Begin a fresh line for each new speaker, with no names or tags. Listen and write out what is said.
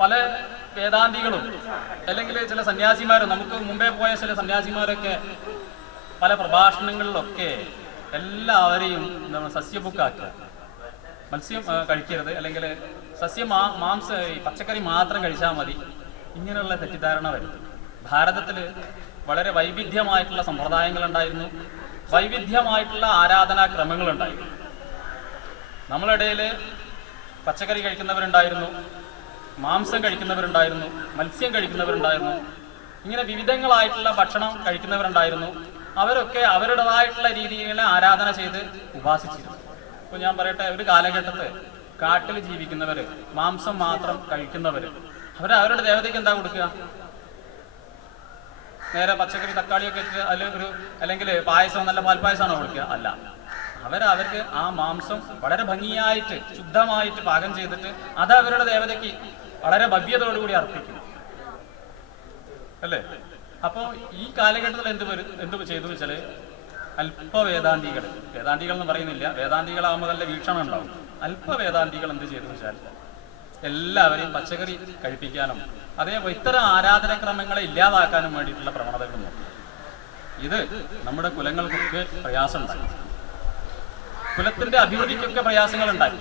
പല വേദാന്തികളും അല്ലെങ്കിൽ ചില സന്യാസിമാരും നമുക്ക് മുമ്പേ പോയ ചില സന്യാസിമാരൊക്കെ പല പ്രഭാഷണങ്ങളിലൊക്കെ എല്ലാവരെയും എന്താണ് സസ്യബുക്കാക്കുക. മത്സ്യം കഴിക്കരുത്. അല്ലെങ്കിൽ സസ്യ മാംസ പച്ചക്കറി മാത്രം കഴിച്ചാൽ മതി. ഇങ്ങനെയുള്ള തെറ്റിദ്ധാരണ വരും ഭാരതത്തിൽ വളരെ വൈവിധ്യമായിട്ടുള്ള സമ്പ്രദായങ്ങളുണ്ടായിരുന്നു. വൈവിധ്യമായിട്ടുള്ള ആരാധനാ ക്രമങ്ങളുണ്ടായിരുന്നു നമ്മളിടയിൽ പച്ചക്കറി കഴിക്കുന്നവരുണ്ടായിരുന്നു. മാംസം കഴിക്കുന്നവരുണ്ടായിരുന്നു മത്സ്യം കഴിക്കുന്നവരുണ്ടായിരുന്നു ഇങ്ങനെ വിവിധങ്ങളായിട്ടുള്ള ഭക്ഷണം കഴിക്കുന്നവരുണ്ടായിരുന്നു. അവരൊക്കെ അവരുടേതായിട്ടുള്ള രീതിയിൽ ആരാധന ചെയ്ത് ഉപാസിച്ചിരുന്നു. ഇപ്പൊ ഞാൻ പറയട്ടെ ഒരു കാലഘട്ടത്ത് കാട്ടിൽ ജീവിക്കുന്നവര് മാംസം മാത്രം കഴിക്കുന്നവര് അവർ അവരുടെ ദേവതയ്ക്ക് എന്താ കൊടുക്കുക? നേരെ പച്ചക്കറി തക്കാളിയൊക്കെ വെച്ച് അതിൽ ഒരു അല്ലെങ്കിൽ പായസം നല്ല പാൽപ്പായസമാണോ കൊടുക്കുക? അല്ല. അവർ അവർക്ക് ആ മാംസം വളരെ ഭംഗിയായിട്ട് ശുദ്ധമായിട്ട് പാകം ചെയ്തിട്ട് അത് അവരുടെ ദേവതയ്ക്ക് വളരെ ഭവ്യതയോടുകൂടി അർപ്പിക്കും. അല്ലേ? അപ്പോൾ ഈ കാലഘട്ടത്തിൽ എന്ത് വരും എന്ത് ചെയ്തു വെച്ചാൽ അല്പ വേദാന്തികൾ വേദാന്തികൾ എന്ന് പറയുന്നില്ല വേദാന്തികളാകുമ്പോൾ നല്ല വീക്ഷണം ഉണ്ടാവും. അല്പവേദാന്തികൾ എന്ത് ചെയ്തു വെച്ചാൽ എല്ലാവരെയും പച്ചക്കറി കഴിപ്പിക്കാനും അതേപോലെ ഇത്തരം ആരാധനക്രമങ്ങളെ ഇല്ലാതാക്കാനും വേണ്ടിയിട്ടുള്ള പ്രവണതകൾ നോക്കും. ഇത് നമ്മുടെ കുലങ്ങൾക്കൊക്കെ പ്രയാസം ഉണ്ടാക്കി കുലത്തിന്റെ അഭിവൃദ്ധിക്കൊക്കെ പ്രയാസങ്ങൾ ഉണ്ടാക്കി